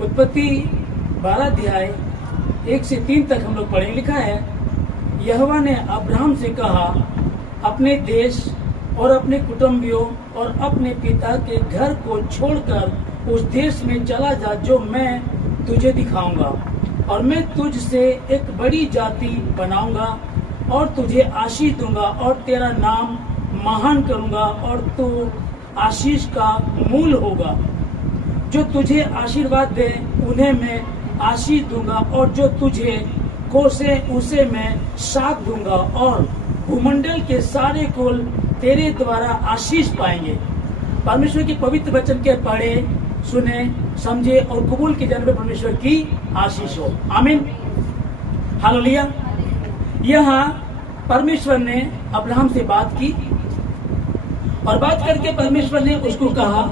उत्पत्ति 12 अध्याय 1 से 3 तक हम लोग पढ़े। लिखा है, यहोवा ने अब्राहम से कहा, अपने देश और अपने कुटुंबियों और अपने पिता के घर को छोड़कर उस देश में चला जा जो मैं तुझे दिखाऊंगा, और मैं तुझसे एक बड़ी जाति बनाऊंगा और तुझे आशीष दूंगा और तेरा नाम महान करूंगा और तू आशीष का मूल होगा। जो तुझे आशीर्वाद दे उन्हें मैं आशीष दूंगा और जो तुझे कोसे उसे मैं शाप दूंगा, और भूमंडल के सारे कुल तेरे द्वारा आशीष पाएंगे। परमेश्वर की पवित्र वचन के पढ़े, सुने, समझे और कबूल के जन्म परमेश्वर की आशीष हो। आमीन, हालेलुया। यहाँ परमेश्वर ने अब्राहम से बात की और बात करके परमेश्वर ने उसको कहा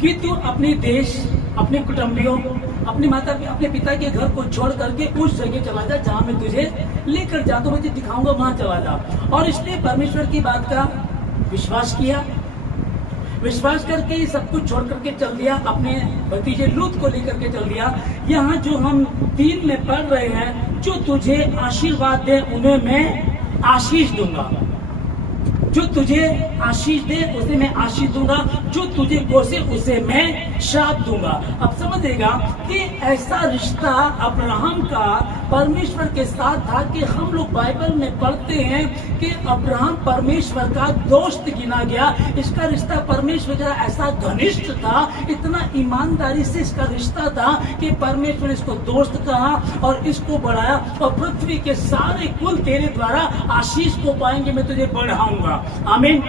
कि तू अपने देश, अपने कुटुंबियों, अपने माता, अपने पिता के घर को छोड़ करके उस जगह चला जा जहां मैं तुझे लेकर जा, तो मैं तुझे दिखाऊंगा, वहां चला जा। और इसने परमेश्वर की बात का विश्वास किया, विश्वास करके ही सब कुछ छोड़ करके चल दिया, अपने भतीजे लूत को लेकर के चल दिया। यहाँ जो हम 3 में पढ़ रहे हैं, जो तुझे आशीर्वाद दे उन्हें मैं आशीष दूंगा, जो तुझे आशीष दे उसे मैं आशीष दूंगा, जो तुझे कोसे उसे मैं श्राप दूंगा। अब समझेगा कि ऐसा रिश्ता अब्राहम का परमेश्वर के साथ था कि हम लोग बाइबल में पढ़ते हैं कि अब्राहम परमेश्वर का दोस्त गिना गया। इसका रिश्ता परमेश्वर का ऐसा घनिष्ठ था, इतना ईमानदारी से इसका रिश्ता था कि परमेश्वर इसको दोस्त कहा और इसको बढ़ाया, और पृथ्वी के सारे कुल तेरे द्वारा आशीष को पाएंगे, मैं तुझे बढ़ाऊंगा। आमीन।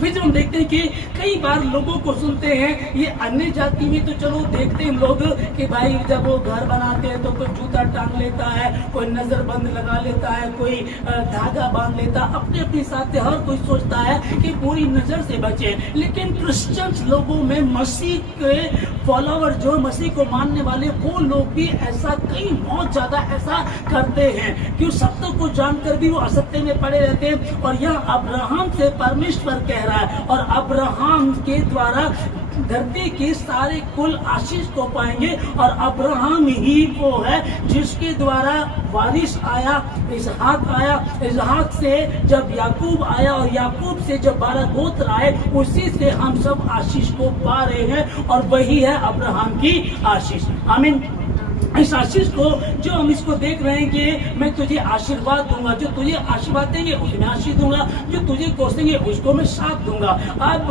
फिर जब हम देखते हैं कि कई बार लोगों को सुनते हैं, ये अन्य जाति में तो चलो देखते हैं लोग कि भाई जब वो घर बनाते हैं तो कोई जूता टांग लेता है, कोई नजरबंद लगा लेता है, कोई धागा बांध लेता है, अपने अपने साथ हर कोई सोचता है कि पूरी नजर से बचे। लेकिन क्रिश्चियंस लोगों में, मसीह के फॉलोवर जो मसीह को मानने वाले, वो लोग भी ऐसा, कई बहुत ज्यादा ऐसा करते हैं कि सत्य को जानकर भी वो असत्य में पड़े रहते हैं। और यह अब्राहम से परमेश्वर कह रहा है, और अब्राहम के द्वारा धरती के सारे कुल आशीष को पाएंगे, और अब्राहम ही वो है जिसके द्वारा वारिस आया, इसहाक आया, इसहाक से जब याकूब आया और याकूब से जब 12 गोत्र आए, उसी से हम सब आशीष को पा रहे हैं, और वही है अब्राहम की आशीष। आमीन। इस आशीष को जो हम इसको देख रहे हैं कि मैं तुझे आशीर्वाद दूंगा, जो तुझे आशीर्वाद देंगे उसे मैं आशीष दूंगा, जो तुझे कोसेंगे उसको मैं शाप दूंगा। अब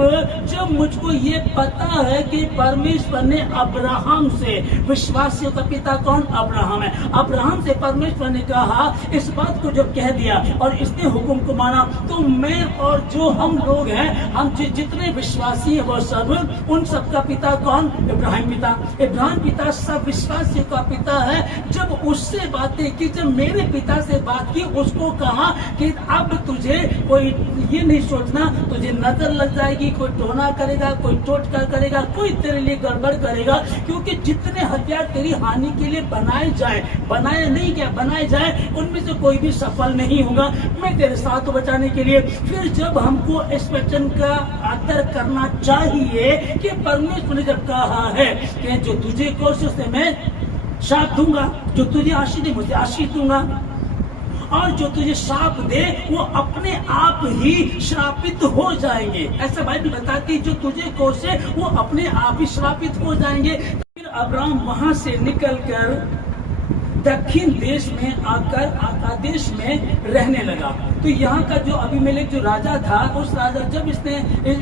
जब मुझको ये पता है कि परमेश्वर ने अब्राहम से, विश्वासियों का पिता कौन? अब्राहम है। अब्राहम से परमेश्वर ने कहा, इस बात को जब कह दिया और इसने हुक्म को माना, तो मैं और जो हम लोग हैं, हम जितने विश्वासी हैं वो सब, उन सबका पिता कौन? इब्राहिम पिता। इब्राहिम पिता सब विश्वासियों का पिता है। जब उससे बातें की, जब मेरे पिता से बात की, उसको कहा कि अब तुझे कोई ये नहीं सोचना, तुझे नजर लग जाएगी, कोई टोना करेगा, कोई टोटका करेगा, कोई तेरे लिए गड़बड़ करेगा, क्योंकि जितने हथियार तेरी हानि के लिए बनाए नहीं क्या बनाए जाए, उनमें से कोई भी सफल नहीं होगा। मैं तेरे साथ बचाने के लिए। फिर जब हमको इस वचन का आदर करना चाहिए कि परमेश्वर ने जब कहा है कि जो तुझे कोशिश से मैं शाप दूंगा, जो तुझे आशीष दे मुझे आशीष दूंगा, और जो तुझे श्राप दे वो अपने आप ही श्रापित हो जाएंगे। ऐसा बाइबल बताती, जो तुझे कोसे वो अपने आप ही श्रापित हो जाएंगे। फिर अब्राहम वहां से निकलकर दक्षिण देश में आकर आकादेश में रहने लगा। तो यहाँ का जो अबीमेलेक जो राजा था, उस राजा जब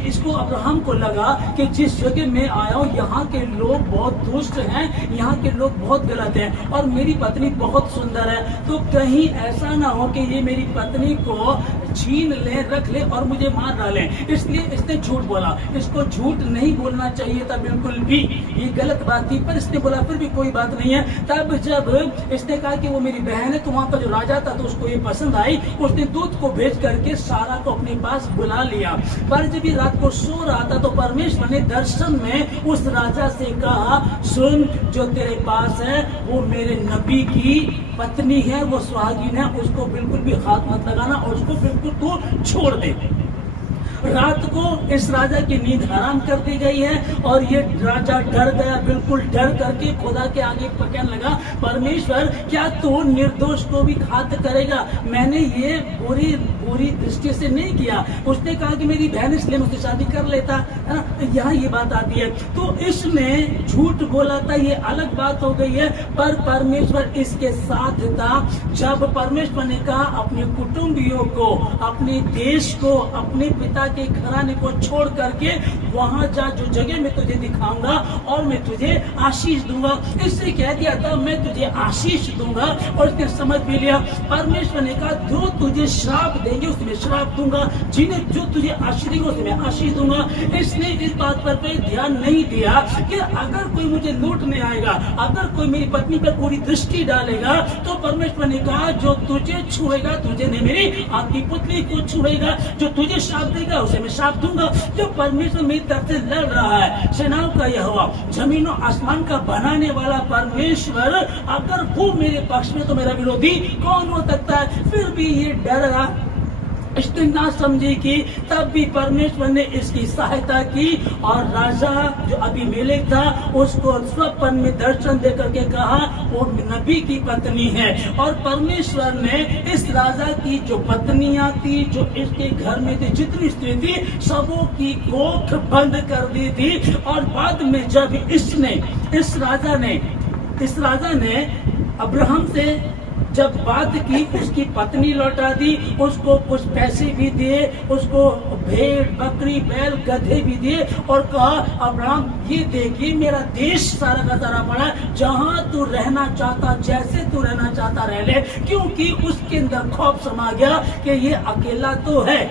इसको अब्राहम को लगा कि जिस जगह मैं आया हूँ यहाँ के लोग बहुत दुष्ट हैं, यहाँ के लोग बहुत गलत हैं, और मेरी पत्नी बहुत सुंदर है, तो कहीं ऐसा ना हो कि ये मेरी पत्नी को छीन ले, रख ले और मुझे मार डाले। इसलिए इसने झूठ बोला। इसको झूठ नहीं बोलना चाहिए था बिल्कुल भी, ये गलत बात थी, पर इसने बोला फिर भी कोई बात नहीं है। तब जब इसने कहा कि वो मेरी बहन है, तो वहाँ का जो राजा था तो उसको ये पसंद आई, उसने दूत को भेज करके सारा को अपने पास बुला लिया। पर जब ये रात को सो रहा था तो परमेश्वर ने दर्शन में उस राजा से कहा, सुन, जो तेरे पास है वो मेरे नबी की पत्नी है, वो सुहागिन है, उसको बिल्कुल भी हाथ मत लगाना और उसको बिल्कुल तू छोड़ दे। रात को इस राजा की नींद हराम कर दी गई है और ये राजा डर गया, बिल्कुल डर करके खुदा के आगे कहने लगा, परमेश्वर क्या तू निर्दोष को भी घात करेगा? मैंने ये बुरी दृष्टि से नहीं किया। उसने कहा कि मेरी बहन इसलिए मुझसे शादी कर लेता। यहाँ ये बात आती है। तो इसने झूठ बोला था, ये अलग बात हो गई है, पर परमेश्वर इसके साथ था। जब परमेश्वर ने कहा अपने कुटुंबियों को, अपने देश को, अपने पिता के घराने को छोड़ करके वहां जा, जो जगह मैं तुझे दिखाऊंगा और मैं तुझे आशीष दूंगा। इससे कह दिया था मैं तुझे आशीष दूंगा और उसने समझ भी लिया। परमेश्वर ने कहा जो तुझे श्राप देंगे उसमें श्राप दूंगा, जिन्हें जो तुझे आशीष देंगे उसमें आशीष दूंगा। इसने इस बात पर ध्यान नहीं दिया कि अगर कोई मुझे लूटने आएगा, अगर कोई मेरी पत्नी पर पूरी दृष्टि डालेगा, तो परमेश्वर ने कहा जो तुझे छुएगा, तुझे नहीं मेरी आपकी पुतली को छुएगा, जो तुझे श्राप देगा उसे मैं श्राप दूंगा। जो परमेश्वर मेरी तरफ से लड़ रहा है, सेनाओं का यहोवा, जमीनों आसमान का बनाने वाला परमेश्वर, अगर वो मेरे पक्ष में तो मेरा विरोधी कौन हो सकता है? फिर भी ये डरा, इसने ना समझी कि तब भी परमेश्वर ने इसकी सहायता की और राजा जो अबीमेलेक था उसको स्वप्न में दर्शन दे करके कहा वो नबी की पत्नी है। और परमेश्वर ने इस राजा की जो पत्नियां थी, जो इसके घर में थी, जितनी स्त्री थी, सबों की कोख बंद कर दी थी। और बाद में जब इस राजा ने अब्राहम से जब बात की, उसकी पत्नी लौटा दी, उसको कुछ पैसे भी दिए, उसको भेड़, बकरी, बैल, गधे भी दिए और कहा अब्राहम ये देखिए मेरा देश सारा का सारा पड़ा, जहां तू रहना चाहता, जैसे तू रहना चाहता रह ले, क्योंकि उसके अंदर खौफ समा गया कि ये अकेला तो है,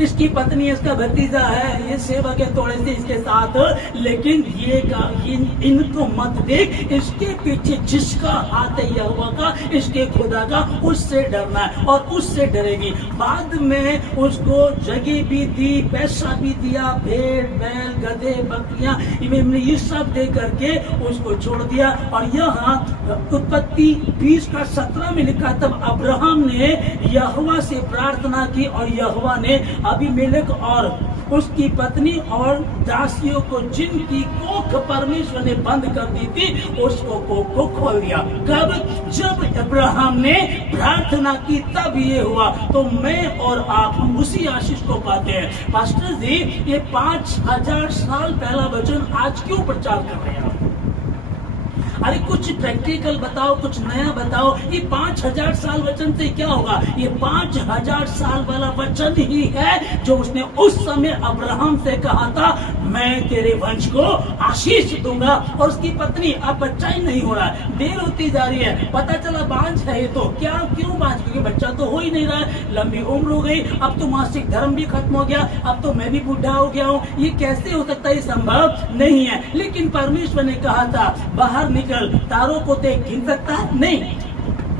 इसकी पत्नी इसका भतीजा है, ये सेवक है थोड़े से इसके साथ, लेकिन इनको मत देख, इसके पीछे जिसका हाथ है यहोवा का, इसके खुदा का, उससे डरना है और उससे डरेगी। बाद में उसको जगह भी दी, पैसा भी दिया, भेड़, बैल, गधे, बकरियां, ये सब दे करके उसको छोड़ दिया। और यहाँ उत्पत्ति 20:17 में लिखा, तब अब्राहम ने यहोवा से प्रार्थना की और यहोवा ने अबीमेलेक और उसकी पत्नी और दासियों को, जिनकी कोख परमेश्वर ने बंद कर दी थी, उसको कोख को खोल दिया। कब? जब अब्राहम ने प्रार्थना की तब ये हुआ। तो मैं और आप हम उसी आशीष को पाते हैं। पास्टर जी ये 5000 साल पहला वचन आज क्यों प्रचार कर रहे हैं? अरे कुछ प्रैक्टिकल बताओ, कुछ नया बताओ। ये 5000 साल वचन से क्या होगा? ये 5000 साल वाला वचन ही है जो उसने उस समय अब्राहम से कहा था, मैं तेरे वंश को आशीष दूंगा। और उसकी पत्नी, अब बच्चा ही नहीं हो रहा है, देर होती जा रही है, पता चला बांझ है। ये तो क्यों बांझ? क्योंकि बच्चा तो हो ही नहीं रहा है, लंबी उम्र हो गई, अब तो मासिक धर्म भी खत्म हो गया, अब तो मैं भी बूढ़ा हो गया हूँ, ये कैसे हो सकता है? ये संभव नहीं है। लेकिन परमेश्वर ने कहा था बाहर निकल, तारों को देख, गिन सकता है? नहीं।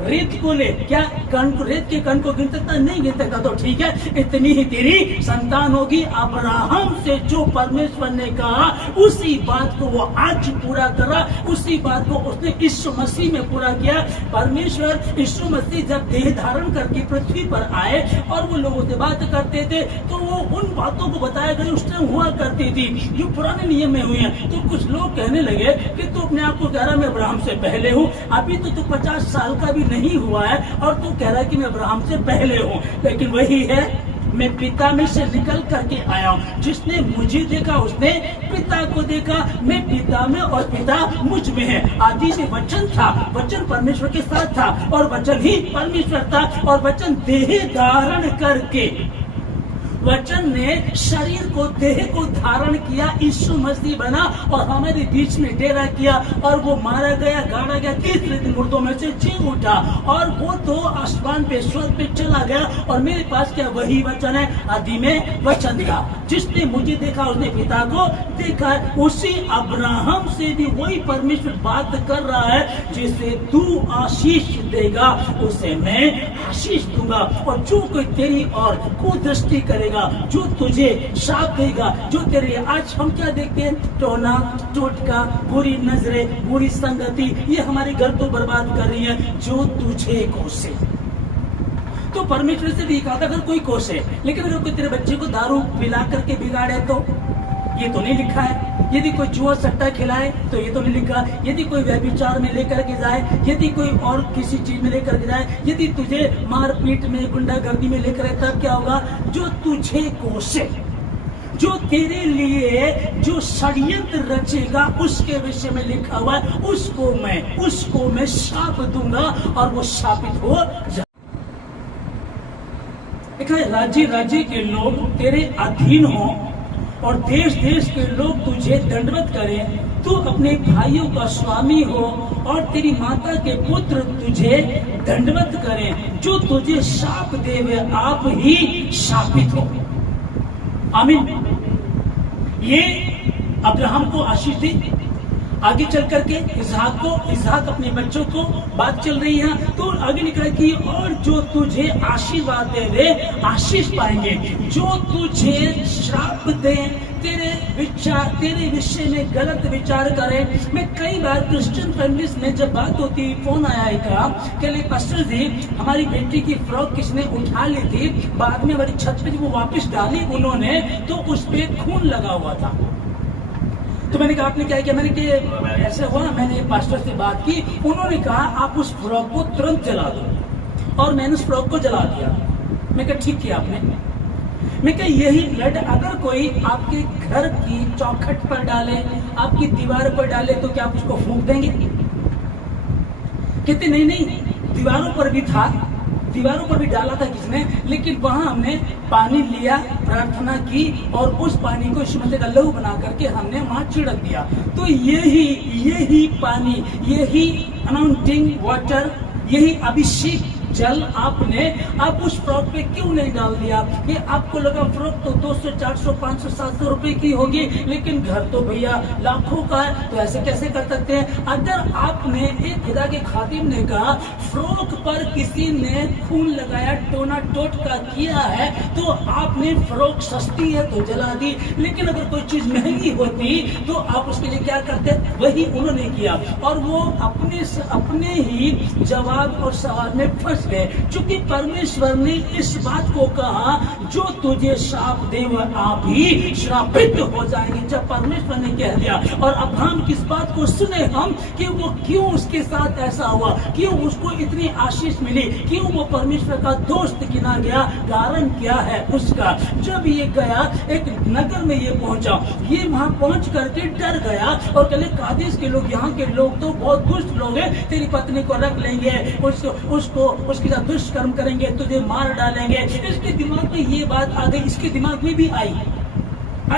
रेत को ले, क्या रेत के कण को गिन सकता? नहीं गिन सकता। तो ठीक है, इतनी ही तेरी संतान होगी। अब्राहम से जो परमेश्वर ने कहा उसी बात को वो आज पूरा करा, उसी बात को उसने यीशु मसीह में पूरा किया। परमेश्वर यीशु मसीह जब देह धारण करके पृथ्वी पर आए और वो लोगों से बात करते थे, तो वो उन बातों को बताया गया उस टाइम हुआ करती थी जो पुराने नियम में हुई है। तो कुछ लोग कहने लगे कि तू अपने आप को कह रहा मैं अब्राहम से पहले हूँ, अभी तो तू 50 साल का भी नहीं हुआ है और तू कह रहा है कि मैं अब्राहम से पहले हूँ। लेकिन वही है, मैं पिता में से निकल करके आया हूँ। जिसने मुझे देखा उसने पिता को देखा। मैं पिता में और पिता मुझ में है। आदि में वचन था, वचन परमेश्वर के साथ था और वचन ही परमेश्वर था। और वचन देह धारण करके, वचन ने शरीर को, देह को धारण किया, यीशु मसीह बना और हमारे बीच में डेरा किया। और वो मारा गया, गाड़ा गया, तीसरे दिन मुर्दों में से जी उठा और वो तो आसमान पे, स्वर्ग पे चला गया। और मेरे पास क्या वही वचन है? आदि में वचन था। जिसने मुझे देखा उसने पिता को देखा। उसी अब्राहम से भी वही परमेश्वर बात कर रहा है, जिसे तू आशीष देगा उसे मैं आशीष दूंगा। और जो कोई तेरी और कुदृष्टि करेगा, जो तुझे श्राप देगा, जो तेरे, आज हम क्या देखते हैं? टोना टोटका, बुरी नजरें, बुरी संगति, ये हमारे घर को बर्बाद कर रही है। जो तुझे कोसे, तो परमेश्वर से भी कहा था अगर कोई कोसे, लेकिन अगर कोई तेरे बच्चे को दारू पिला करके बिगाड़े तो ये तो नहीं लिखा है। यदि कोई जुआ सट्टा खिलाए तो ये तो नहीं लिखा। यदि कोई व्यभिचार में लेकर के जाए, यदि कोई और किसी चीज में लेकर के जाए, यदि तुझे मारपीट में गुंडागर्दी में लेकर आए, तब क्या होगा? जो तुझे कोसे, जो तेरे लिए जो षड्यंत्र रचेगा उसके विषय में लिखा हुआ है, उसको मैं शाप दूंगा और वो शापित हो जाए। देखा, राज्य राज्य के लोग तेरे अधीन हो और देश देश के लोग तुझे दंडवत करें, तू अपने भाइयों का स्वामी हो और तेरी माता के पुत्र तुझे दंडवत करें, जो तुझे शाप दे वे आप ही शापित हो। आमीन। ये अब्राहम को आशीष दी। आगे चल करके इसहाक अपने बच्चों को बात चल रही है तो आगे लिखा है कि और जो तुझे आशीर्वाद दे वे आशीष पाएंगे, जो तुझे श्राप दे, तेरे विषय में गलत विचार करे। मैं कई बार क्रिश्चियन फैमिलीज में जब बात होती, फोन आया कि पास्टर जी हमारी बेटी की फ्रॉक किसने उठा ली थी, बाद में हमारी छत पे वो वापस डाली उन्होंने तो उस पे खून लगा हुआ था। तो मैंने कहा आपने क्या किया? मैंने कहा ऐसे हुआ, मैंने पास्टर से बात की, उन्होंने कहा आप उस फ्रॉक को तुरंत जला दो, और मैंने उस फ्रॉक को जला दिया। मैं कहा ठीक किया आपने। मैं कहा यही ब्लड अगर कोई आपके घर की चौखट पर डाले, आपकी दीवार पर डाले तो क्या आप उसको फूंक देंगे? कहते नहीं, दीवारों पर भी था, दीवारों पर भी डाला था किसने, लेकिन वहां हमने पानी लिया, प्रार्थना की और उस पानी को यीशु मसीह का लहू बना करके हमने वहां छिड़क दिया। तो यही पानी, यही अनाउंटिंग वाटर, यही अभिषेक जल आपने आप उस फ्रॉक पे क्यों नहीं डाल दिया? कि आपको लगा फ्रॉक तो 200, 400, 500, 700 रुपए की होगी, लेकिन घर तो भैया लाखों का है, तो ऐसे कैसे कर सकते हैं? अगर आपने एक खुदा के खादिम ने कहा फ्रॉक पर किसी ने खून लगाया, टोना टोटका किया है, तो आपने फ्रॉक सस्ती है तो जला दी, लेकिन अगर कोई चीज महंगी होती तो आप उसके लिए क्या करते? वही उन्होंने किया, और वो अपने ही जवाब और सवाल में फंस गए। चूंकि परमेश्वर ने इस बात को कहा जो तुझे श्राप दे वह आप ही श्रापित हो जाएंगे। जब परमेश्वर ने कह दिया और अब्राहम किस बात को सुने हम कि वो क्यों उसके साथ ऐसा हुआ, क्यों उसको इतनी आशीष मिली, क्यों वो परमेश्वर का दोस्त गिना गया, कारण क्या है उसका? जब ये गया एक नगर में ये पहुंचा, ये वहां पहुंच करके डर गया और कहले कादेश के लोग, यहाँ के लोग तो बहुत दुष्ट लोग हैं, तेरी पत्नी को रख लेंगे, उसको उसके साथ दुष्कर्म करेंगे, तुझे मार डालेंगे। इसके दिमाग में ये बात आ गई, इसके दिमाग में भी आई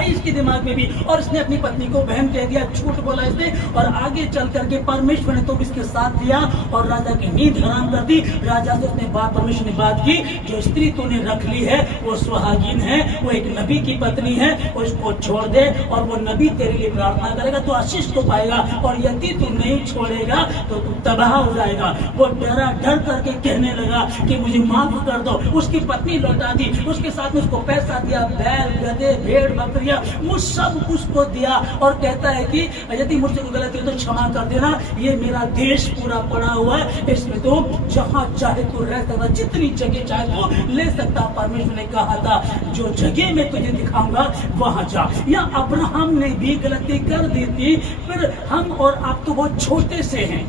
इसके दिमाग में भी, और इसने अपनी पत्नी को बहन कह दिया, झूठ बोला इसने, और आगे चल करके परमेश्वर ने तो इसके साथ दिया और राजा की नींद हराम कर दी। राजा से उसने परमेश्वर ने बात की, जो स्त्री तूने रख ली है वो सुहागिन है, वो एक नबी की पत्नी है, उसको छोड़ दे और वो नबी तेरे लिए प्रार्थना करेगा तो आशीष को पाएगा, और यदि तू नहीं छोड़ेगा तो तू तबाह हो जाएगा। वो डर करके कहने लगा कि मुझे माफ कर दो। उसकी पत्नी लौटा दी, उसके साथ में उसको पैसा दिया, बैल, गधे, भेड़, बकरी, वो सब उसको दिया, और कहता है कि यदि मुझसे कोई गलती हो तो क्षमा कर देना, ये मेरा देश पूरा पड़ा हुआ है, इसमें तो जहां चाहे तो रह सकता, जितनी जगह चाहे तो ले सकता। परमेश्वर ने कहा था जो जगह मैं तुझे दिखाऊंगा वहां जा। या अब्राहम ने भी गलती कर दी थी, फिर हम और आप तो बहुत छोटे से हैं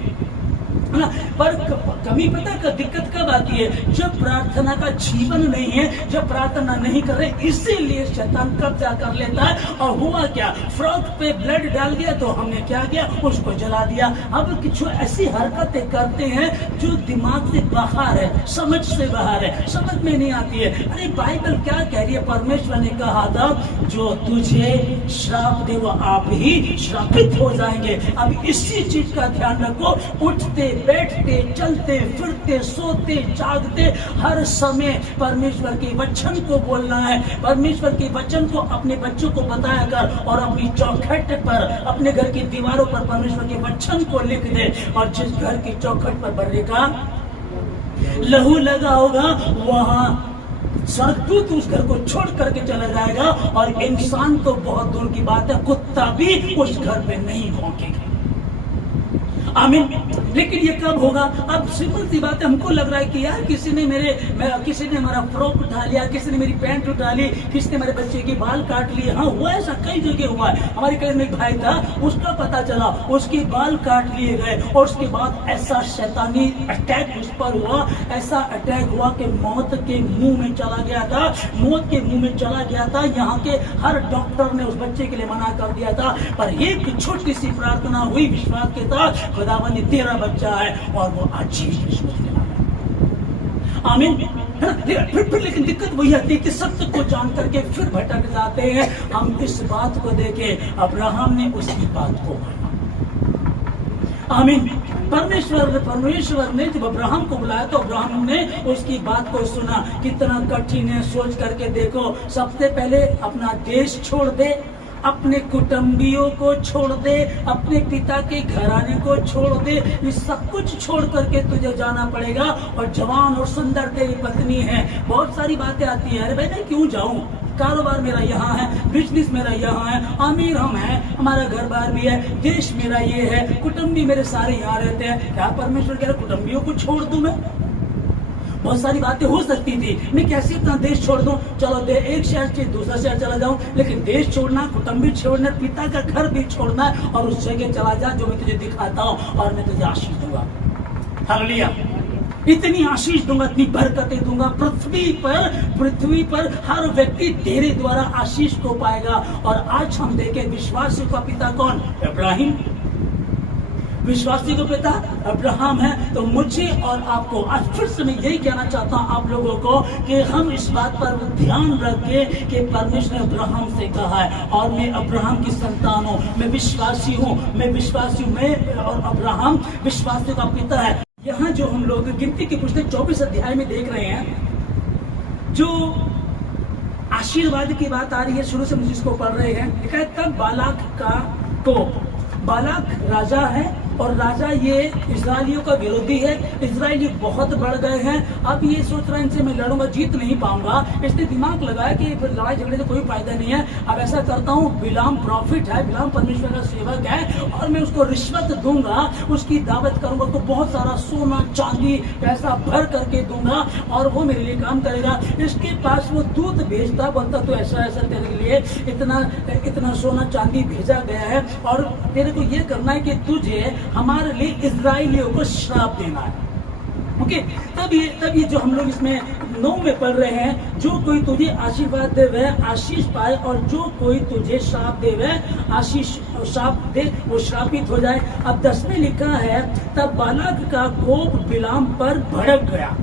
ना, पर कमी पता का दिक्कत कब आती है? जब प्रार्थना का जीवन नहीं है, जब प्रार्थना नहीं कर रहे, इसीलिए शैतान कब्जा कर लेता है। और हुआ क्या? फ्रॉक पे ब्लड डाल दिया तो हमने क्या किया? उसको जला दिया। अब कुछ ऐसी हरकतें करते हैं जो दिमाग से बाहर है, समझ से बाहर है, समझ में नहीं आती है। अरे बाइबल क्या कह रही है? परमेश्वर ने कहा था जो तुझे श्राप दे वो आप ही श्रापित हो जाएंगे। अब इसी चीज का ध्यान रखो, उठते बैठते, चलते फिरते, सोते जागते, हर समय परमेश्वर के वचन को बोलना है। परमेश्वर के वचन को अपने बच्चों को बताया कर, और अपनी चौखट पर, अपने घर की दीवारों पर परमेश्वर के वचन को लिख दे। और जिस घर की चौखट पर बर्रे का लहू लगा होगा वहां स्वर्गदूत उस घर को छोड़ करके चला जाएगा, और इंसान तो बहुत दूर की बात है, कुत्ता भी उस घर पे नहीं भौंकेगा। आमीन। लेकिन ये कब होगा? अब सिंपल सी बात है, हमको लग रहा है कि यार किसी ने हमारा फ्रॉक उठा लिया, किसी ने मेरी पैंट उठा ली, किसी ने मेरे बच्चे के बाल काट लिए। हाँ, हुआ ऐसा, कई जगह हुआ है। हमारे कई में एक भाई था, उसका पता चला उसके बाल काट लिए गए और उसके बाद ऐसा शैतानी अटैक उस पर हुआ, ऐसा अटैक हुआ कि मौत के मुंह में चला गया था, मौत के मुंह में चला गया था। यहाँ के हर डॉक्टर ने उस बच्चे के लिए मना कर दिया था, पर एक छोटी सी प्रार्थना हुई विश्वास के साथ, खुदावन ने तेरा बच्चा है और वो आज जीवित क्रिसमस के नाम है। आमीन। फिर लेकिन दिक्कत वही आती है कि सत्य को जान करके फिर भटक जाते हैं। हम इस बात को देखें, अब्राहम ने उसकी बात को माना। आमीन। परमेश्वर ने जब अब्राहम को बुलाया तो अब्राहम ने उसकी बात को सुना। कितना कठिन है, सोच करके देखो। सबसे पहले अपना देश छोड़ दे, अपने कुटुंबियों को छोड़ दे, अपने पिता के घराने को छोड़ दे, ये सब कुछ छोड़ करके तुझे जाना पड़ेगा। और जवान और सुंदर तेरी पत्नी है। बहुत सारी बातें आती है, अरे भाई मैं क्यों जाऊं, कारोबार मेरा यहाँ है, बिजनेस मेरा यहाँ है, अमीर हम हैं, हमारा घर बार भी है, देश मेरा ये है, कुटुंबी मेरे सारे यहाँ रहते हैं। क्या परमेश्वर कह रहा कुटुंबियों को छोड़ दूं मैं? बहुत सारी बातें हो सकती थी, मैं कैसे अपना देश छोड़ दूं? चलो एक शहर से दूसरा शहर चला जाऊं, लेकिन देश छोड़ना, कुटुंबी छोड़ना, पिता का घर भी छोड़ना है और उस जगह चला जा जो मैं तुझे दिखाता हूं और मैं तुझे आशीष दूंगा। हालेलुया। इतनी आशीष दूंगा, इतनी बरकतें दूंगा, पृथ्वी पर हर व्यक्ति तेरे द्वारा आशीष को पाएगा। और आज हम देखें विश्वासी का पिता कौन? इब्राहिम। विश्वासी को पिता अब्राहम है। तो मुझे और आपको आज फिर से मैं यही कहना चाहता हूं आप लोगों को कि हम इस बात पर ध्यान रखें कि परमेश्वर ने अब्राहम से कहा है और मैं अब्राहम की संतान हूं, मैं विश्वासी हूं, मैं और अब्राहम विश्वासी का पिता है। यहाँ जो हम लोग गिनती की पुस्तक 24 अध्याय में देख रहे हैं, जो आशीर्वाद की बात आ रही है, शुरू से हम जिसको पढ़ रहे हैं, लिखा है तब बालाक राजा है और राजा ये इजराइलियों का विरोधी है। इजराइली बहुत बढ़ गए हैं। अब ये सोच रहा है इनसे मैं लड़ूंगा, जीत नहीं पाऊंगा। इसने दिमाग लगाया कि फिर लड़ाई झगड़े से कोई फायदा नहीं है। अब ऐसा करता हूँ, बिलाम प्रॉफिट है, बिलाम परमेश्वर का सेवक है और मैं उसको रिश्वत दूंगा, उसकी दावत करूंगा, तो बहुत सारा सोना चांदी पैसा भर करके दूंगा और वो मेरे लिए काम करेगा। इसके पास वो दूत भेजता, बोलता तो ऐसा तेरे लिए इतना सोना चांदी भेजा गया है और तेरे को ये करना है कि तुझे हमारे लिए इजराइलियों को श्राप देना है। ओके, तब ये जो हम लोग इसमें 9 में पढ़ रहे हैं, जो कोई तुझे आशीर्वाद दे वह आशीष पाए और जो कोई तुझे श्राप दे वह श्राप दे वो श्रापित हो जाए। अब 10 में लिखा है तब बालाक का कोप बिलाम पर भड़क गया।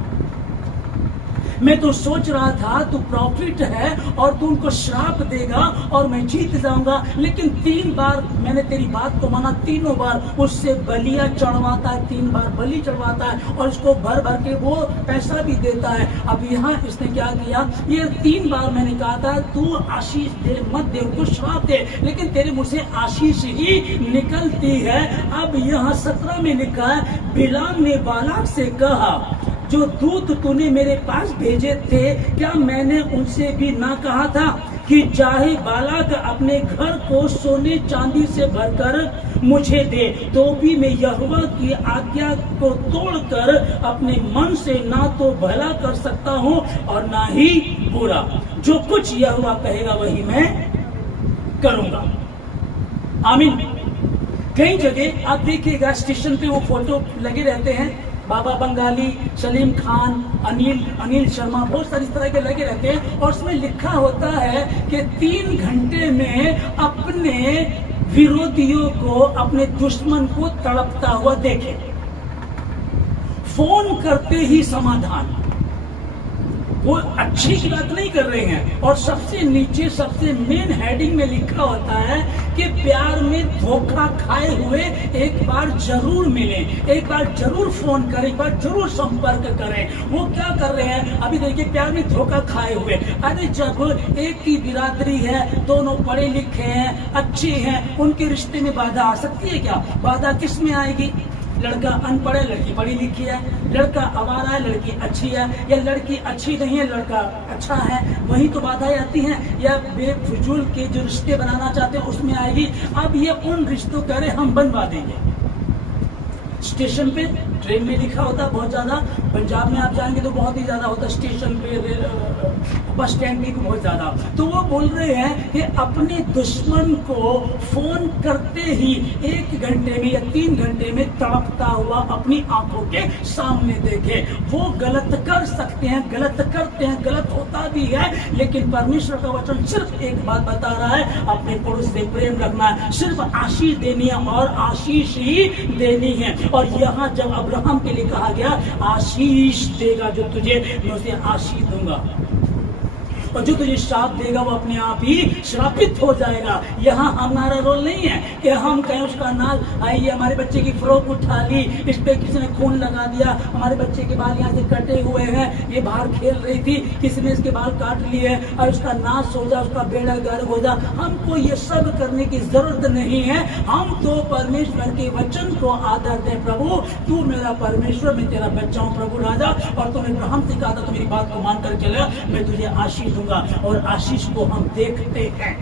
मैं तो सोच रहा था तू प्रॉफिट है और तू उनको श्राप देगा और मैं जीत जाऊंगा, लेकिन 3 बार मैंने तेरी बात को माना, तीनों बार उससे बलियां चढ़वाता है, 3 बार बलि चढ़वाता है और उसको भर भर के वो पैसा भी देता है। अब यहाँ इसने क्या किया, ये 3 बार मैंने कहा था तू आशीष दे मत दे, उनको श्राप दे, लेकिन तेरे मुंह से आशीष ही निकलती है। अब यहाँ 17 में लिखा है बिलाम ने बालाक से कहा, जो दूत तूने मेरे पास भेजे थे क्या मैंने उनसे भी ना कहा था कि चाहे बालाक अपने घर को सोने चांदी से भरकर मुझे दे, तो भी मैं यहोवा की आज्ञा को तोड़कर अपने मन से ना तो भला कर सकता हूँ और ना ही बुरा। जो कुछ यहोवा कहेगा वही मैं करूंगा। आमीन। कई जगह आप देखिएगा स्टेशन पे वो फोटो लगे रहते हैं, बाबा बंगाली, सलीम खान, अनिल शर्मा, बहुत सारी इस तरह के लगे रहते हैं और उसमें लिखा होता है कि 3 घंटे में अपने विरोधियों को, अपने दुश्मन को तड़पता हुआ देखे, फोन करते ही समाधान। वो अच्छी की बात नहीं कर रहे हैं। और सबसे नीचे सबसे मेन हेडिंग में लिखा होता है कि प्यार में धोखा खाए हुए एक बार जरूर मिलें, एक बार जरूर फोन करें, एक बार जरूर संपर्क करें। वो क्या कर रहे हैं, अभी देखिए प्यार में धोखा खाए हुए। अरे जब एक ही बिरादरी है, दोनों पढ़े लिखे हैं, अच्छे हैं, उनके रिश्ते में बाधा आ सकती है क्या? बाधा किस में आएगी? लड़का अनपढ़ है, लड़की पढ़ी लिखी है, लड़का आवारा है, लड़की अच्छी है, या लड़की अच्छी नहीं है, लड़का अच्छा है, वही तो बाधाएं आती हैं। या बेफिजूल के जो रिश्ते बनाना चाहते हैं उसमें आएगी। अब ये उन रिश्तों कह रहे हम बनवा देंगे। स्टेशन पे, ट्रेन में लिखा होता बहुत ज्यादा, पंजाब में आप जाएंगे तो बहुत ही ज्यादा होता, स्टेशन पे, बस स्टैंड पे भी बहुत ज्यादा। तो वो बोल रहे हैं कि अपने दुश्मन को फोन करते ही 1 घंटे में या 3 घंटे में तड़पता हुआ अपनी आंखों के सामने देखे। वो गलत कर सकते हैं, गलत करते हैं, गलत होता भी है, लेकिन परमेश्वर का वचन सिर्फ एक बात बता रहा है, अपने पड़ोस से प्रेम रखना है, सिर्फ आशीष देनी है और आशीष ही देनी है। और यहाँ जब अब्राहम के लिए कहा गया आशीष देगा जो तुझे, मैं उसे आशीष दूंगा, और जो तुझे श्राप देगा वो अपने आप ही श्रापित हो जाएगा। यहाँ हमारा रोल नहीं है कि हम कहें उसका नाल, आइए हमारे बच्चे की फ्रॉक उठा ली, इस पे किसी ने खून लगा दिया, हमारे बच्चे के बाल यहाँ से कटे हुए हैं, ये बाहर खेल रही थी, किसी ने इसके बाल काट लिए और उसका नाश हो जा, उसका बेड़ा गर्क हो जा। हमको ये सब करने की जरूरत नहीं है। हम तो परमेश्वर के वचन को आदर दें। प्रभु तू मेरा परमेश्वर, मैं तेरा बच्चा हूँ प्रभु राजा, और तूने अब्राहम से कहा था तो मेरी बात को मान कर चला, मैं तुझे आशीष दूंगा। और आशीष को हम देखते हैं।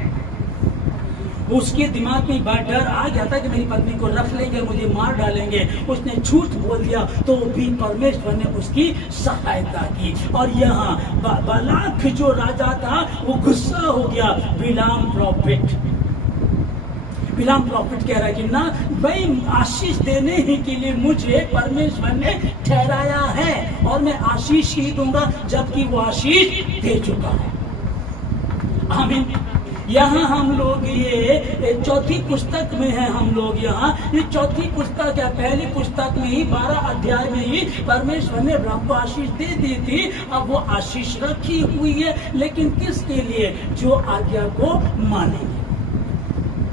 उसके दिमाग में बात डर आ गया था कि मेरी पत्नी को रख लेंगे, मुझे मार डालेंगे, उसने झूठ बोल दिया, तो भी परमेश्वर ने उसकी सहायता की। और यहाँ बालाक जो राजा था वो गुस्सा हो गया। बिलाम प्रॉफिट कह रहा है कि ना भाई, आशीष देने ही के लिए मुझे परमेश्वर ने ठहराया है और मैं आशीष ही दूंगा, जबकि वो आशीष दे चुका है। आमीन। यहाँ हम लोग ये 4थी पुस्तक में है, हम लोग यहाँ ये 4थी पुस्तक है। पहली पुस्तक में ही 12 अध्याय में ही परमेश्वर ने अब्राहम को आशीष दे दी थी। अब वो आशीष रखी हुई है, लेकिन किसके लिए? जो आज्ञा को मानेंगे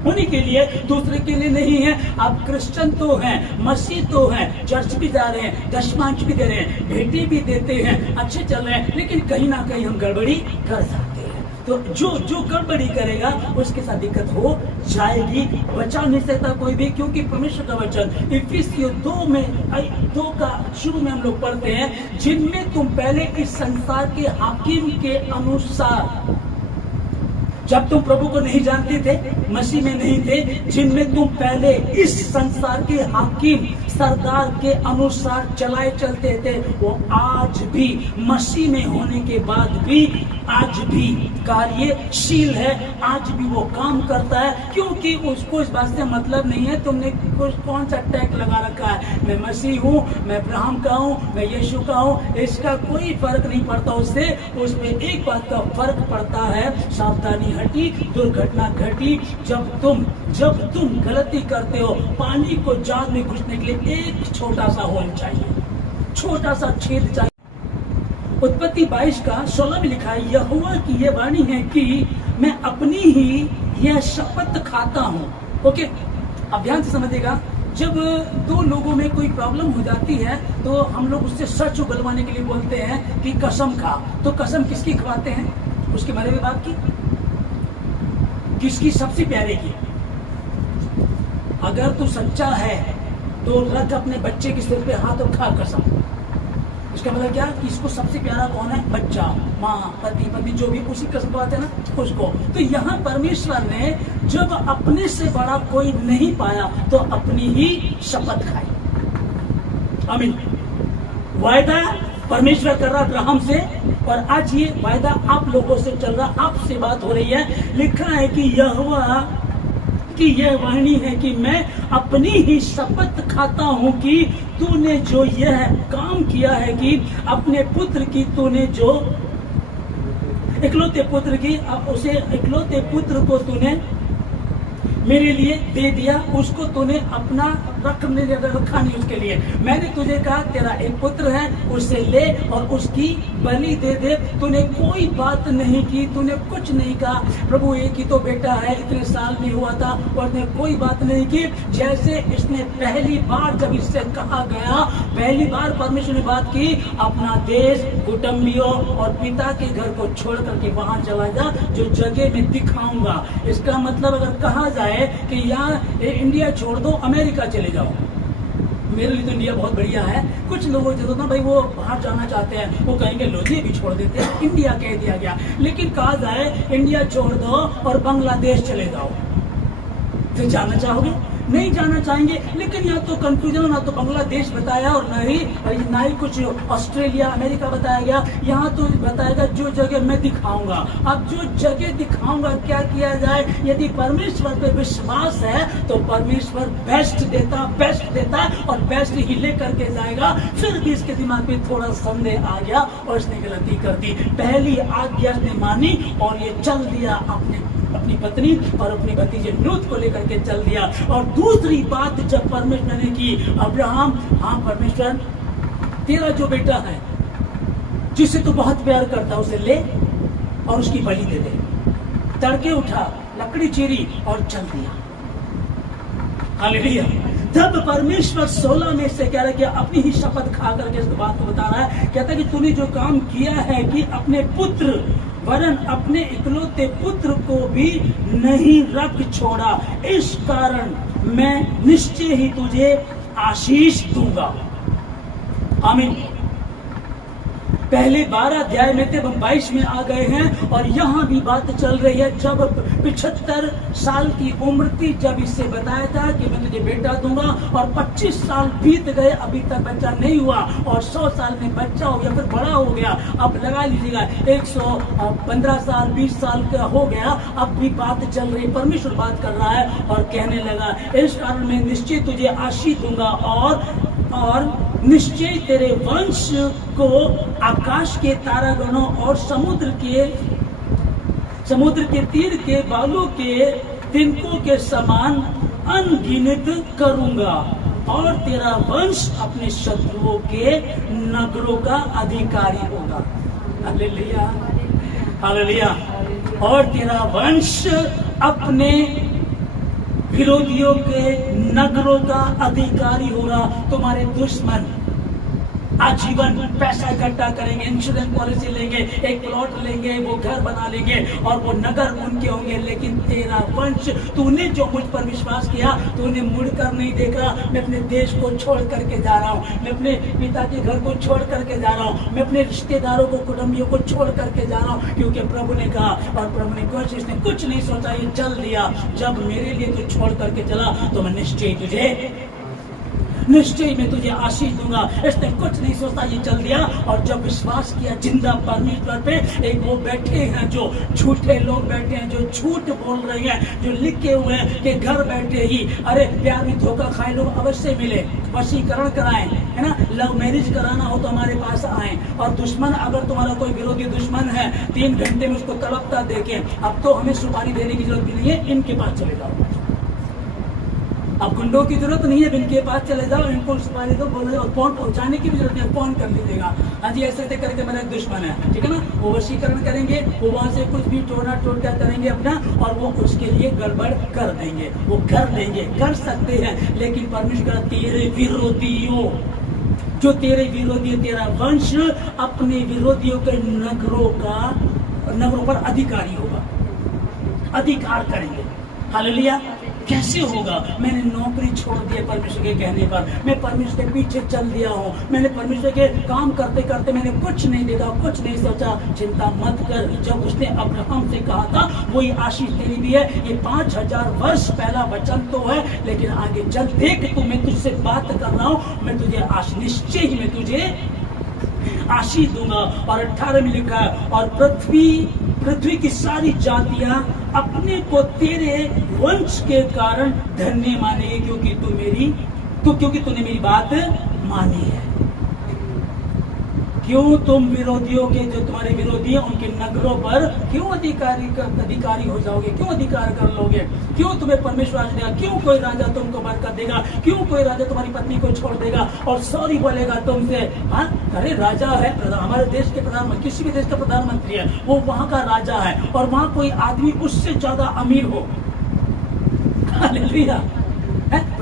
उन्हीं के लिए, दूसरे के लिए नहीं है। आप क्रिश्चियन तो हैं, मसीह तो हैं, चर्च भी जा रहे हैं, दशमांश भी दे रहे हैं, भेंटे भी देते हैं, अच्छे चल रहे हैं, लेकिन कहीं ना कहीं हम गड़बड़ी कर जाते हैं। तो जो गड़बड़ी करेगा उसके साथ दिक्कत हो जाएगी, बचा नहीं सकता कोई भी, क्योंकि परमेश्वर का वचन इफिसियों 2 का शुरू में हम लोग पढ़ते हैं, जिनमें तुम पहले इस संसार के हाकिम के अनुसार, जब तुम प्रभु को नहीं जानते थे, मसीह में नहीं थे, जिनमें तुम पहले इस संसार के हाकिम सरदार के अनुसार चलाए चलते थे, वो आज भी मसीह में होने के बाद भी आज भी कार्यशील है, आज भी वो काम करता है, क्योंकि उसको इस बात से मतलब नहीं है तुमने कौन सा टैग लगा रखा है, मैं मसीह हूँ, मैं अब्राहम का हूँ, मैं यीशु का हूँ, इसका कोई फर्क नहीं पड़ता उससे। उसमें एक बात का फर्क पड़ता है, सावधानी हटी, दुर्घटना घटी। जब तुम गलती करते हो, पानी को जाल में घुसने के लिए एक छोटा सा होल चाहिए, छोटा सा छेद चाहिए। उत्पत्ति 22 का 16 में लिखा है, यहोवा की यह वाणी है कि मैं अपनी ही यह शपथ खाता हूँ। ओके, अब ध्यान से समझिएगा। जब 2 लोगों में कोई प्रॉब्लम हो जाती है तो हम लोग उससे सच उगलवाने के लिए बोलते हैं कि कसम खा। तो कसम किसकी खवाते हैं? उसके मरे हुए बाप की, किसकी? सबसे प्यारे की। अगर तू सच्चा है तो रख अपने बच्चे के सिर पे हाथ और खा कसम। इसका मतलब क्या? कि इसको सबसे प्यारा कौन है? बच्चा, माँ, पति, पत्नी, जो भी उसी कसम बात है ना उसको। तो यहाँ परमेश्वर ने जब अपने से बड़ा कोई नहीं पाया तो अपनी ही शपथ खाई। आमीन। वायदा परमेश्वर कर रहा अब्राहम से, और आज ये वायदा आप लोगों से चल रहा, आपसे बात हो रही है। लिखा है कि यहोवा की यह वाणी है कि मैं अपनी ही शपथ खाता हूं कि तूने जो यह काम किया है कि अपने पुत्र की, तूने जो इकलौते पुत्र की, उसे इकलौते पुत्र को तूने मेरे लिए दे दिया, उसको तूने अपना रखा नहीं उसके लिए। मैंने तुझे कहा तेरा एक पुत्र है, उसे ले और उसकी बलि दे दे। तूने कोई बात नहीं की, तूने कुछ नहीं कहा, प्रभु एक ही तो बेटा है, इतने साल नहीं हुआ था, और ने कोई बात नहीं की। जैसे इसने पहली बार जब इससे कहा गया, पहली बार परमेश्वर ने बात की, अपना देश, कुटुंबियों और पिता के घर को छोड़ करके वहां चला जा, जो जगह में दिखाऊंगा। इसका मतलब अगर कहा जाए कि यहाँ इंडिया छोड़ दो, अमेरिका चले जाओ, मेरे लिए तो इंडिया बहुत बढ़िया है। कुछ लोगों को जरूरत ना भाई, वो बाहर जाना चाहते हैं, वो कहेंगे लो जी भी छोड़ देते हैं, इंडिया कह दिया गया। लेकिन कहा जाए इंडिया छोड़ दो और बांग्लादेश चले जाओ, फिर जाना चाहोगे? नहीं जाना चाहेंगे। लेकिन यहाँ तो कंफ्यूजन, ना तो बांग्लादेश बताया और ना ही कुछ ऑस्ट्रेलिया अमेरिका बताया गया। यहाँ तो बताएगा जो जगह मैं दिखाऊंगा। अब जो जगह दिखाऊंगा क्या किया जाए, यदि परमेश्वर पे विश्वास है तो परमेश्वर बेस्ट देता और बेस्ट ही लेकर के जाएगा। फिर भी इसके दिमाग में थोड़ा संदेह आ गया और इसने गलती कर दी। पहली आज्ञा ने मानी और ये चल दिया, अपनी पत्नी और अपने भतीजे लूत को लेकर के चल दिया। और दूसरी बात जब परमेश्वर ने की, अब्राहम, हाँ परमेश्वर, तेरा जो बेटा है जिसे तू बहुत प्यार करता उसे ले और उसकी बलि दे दे। तड़के उठा, लकड़ी चीरी और चल दिया। हालेलुया। जब परमेश्वर 16 में से कह रहा है कि अपनी ही शपथ खा करके इस बात को बता रहा है, कहता है कि तूने जो काम किया है कि अपने पुत्र वरन अपने इकलौते पुत्र को भी नहीं रख छोड़ा, इस कारण मैं निश्चय ही तुझे आशीष दूंगा। आमीन। पहले 12 अध्याय में थे, हम 22 में आ गए हैं और यहाँ भी बात चल रही है। जब 75 साल की उम्र थी, जब इससे बताया था कि मैं तुझे बेटा दूंगा, और 25 साल बीत गए, अभी तक बच्चा नहीं हुआ, और 100 साल में बच्चा हो गया, फिर बड़ा हो गया। अब लगा लीजिएगा 115 साल 20 साल का हो गया, अब भी बात चल रही। परमेश्वर बात कर रहा है और कहने लगा, इस कारण मैं निश्चय तुझे आशीष दूंगा और निश्चय तेरे वंश को आकाश के तारागणों और समुद्र के तीर के बालों के तिनकों के समान अनगिनत करूंगा, और तेरा वंश अपने शत्रुओं के नगरों का अधिकारी होगा। Hallelujah, hallelujah. और तेरा वंश अपने विरोधियों के नगरों का अधिकारी होगा। तुम्हारे दुश्मन आजीवन पैसा इकट्ठा करेंगे, इंश्योरेंस पॉलिसी लेंगे, एक प्लॉट लेंगे, वो घर बना लेंगे और वो नगर उनके होंगे, लेकिन तेरा वंश, तूने जो मुझ पर विश्वास किया, तूने मुड़कर नहीं देखा। मैं अपने देश को छोड़ करके जा रहा हूँ, मैं अपने पिता के घर को छोड़ करके जा रहा हूँ, मैं अपने रिश्तेदारों को, कुटुंबियों को छोड़ करके जा रहा हूँ, क्योंकि प्रभु ने कहा और प्रभु ने कोशिश ने कुछ नहीं सोचा, ये चल दिया। जब मेरे लिए तू छोड़ करके चला तो मैं निश्चय में तुझे आशीष दूंगा। इसने कुछ नहीं सोचा, ये चल दिया। और जब विश्वास किया जिंदा परमेश्वर पे, एक वो बैठे हैं जो झूठे लोग बैठे हैं, जो झूठ बोल रहे हैं, जो लिखे हुए हैं कि घर बैठे ही, अरे प्यार में धोखा खाए लोग अवश्य मिले, वशीकरण कराएं, है ना, लव मैरिज कराना हो तो हमारे पास आए। और दुश्मन, अगर तुम्हारा कोई विरोधी दुश्मन है, 3 घंटे में उसको तड़पता देखे, अब तो हमें सुपारी देने की जरूरत भी नहीं है, इनके पास चले जाओ। अब गुंडों की जरूरत नहीं है, इनके पास चले जाओ, इनको सुपारी दो, बोले, और फोन पहुंचाने की भी जरूरत नहीं, फोन कर लीजिएगा, हाँ जी ऐसे ऐसे करके मेरा दुश्मन है, ठीक है ना। वो वशीकरण करेंगे, वो वहां से कुछ भी टोना टोटका करेंगे अपना, और वो उसके लिए गड़बड़ कर देंगे, वो कर देंगे, कर सकते हैं। लेकिन परमेश्वर तेरे विरोधियों, जो तेरे विरोधी, तेरा वंश अपने विरोधियों के नगरों पर अधिकारी होगा, अधिकार करेंगे। हालेलुया। कैसे होगा? मैंने नौकरी छोड़ दी है परमेश्वर के कहने पर, मैं परमेश्वर के पीछे चल दिया हूँ, मैंने परमेश्वर के काम करते करते मैंने कुछ नहीं देखा, कुछ नहीं सोचा। चिंता मत कर, जब उसने अब्राहम से कहा था वही आशीष तेरी भी है। ये 5000 वर्ष पहला वचन तो है, लेकिन आगे चल देख, तू मैं तुझसे बात कर रहा हूँ, मैं तुझे आशीष, निश्चय ही मैं तुझे आशीष दूंगा। और 18 में लिखा है, और पृथ्वी की सारी जातियां अपने को तेरे वंश के कारण धन्य मानेगी, क्योंकि तूने मेरी बात मानी है। क्यों तुम विरोधियों के, जो तुम्हारे विरोधी हैं, उनके नगरों पर क्यों अधिकारी हो जाओगे? क्यों अधिकार कर लोगे? क्यों तुम्हें परमेश्वर आशीष देगा? क्यों कोई राजा तुमको बरकत देगा? क्यों कोई राजा तुम्हारी पत्नी को छोड़ देगा और सॉरी बोलेगा तुमसे? हाँ, अरे राजा है, हमारे देश के प्रधानमंत्री, किसी भी देश का प्रधानमंत्री है, वो वहां का राजा है, और वहां कोई आदमी उससे ज्यादा अमीर हो, हालेलुया,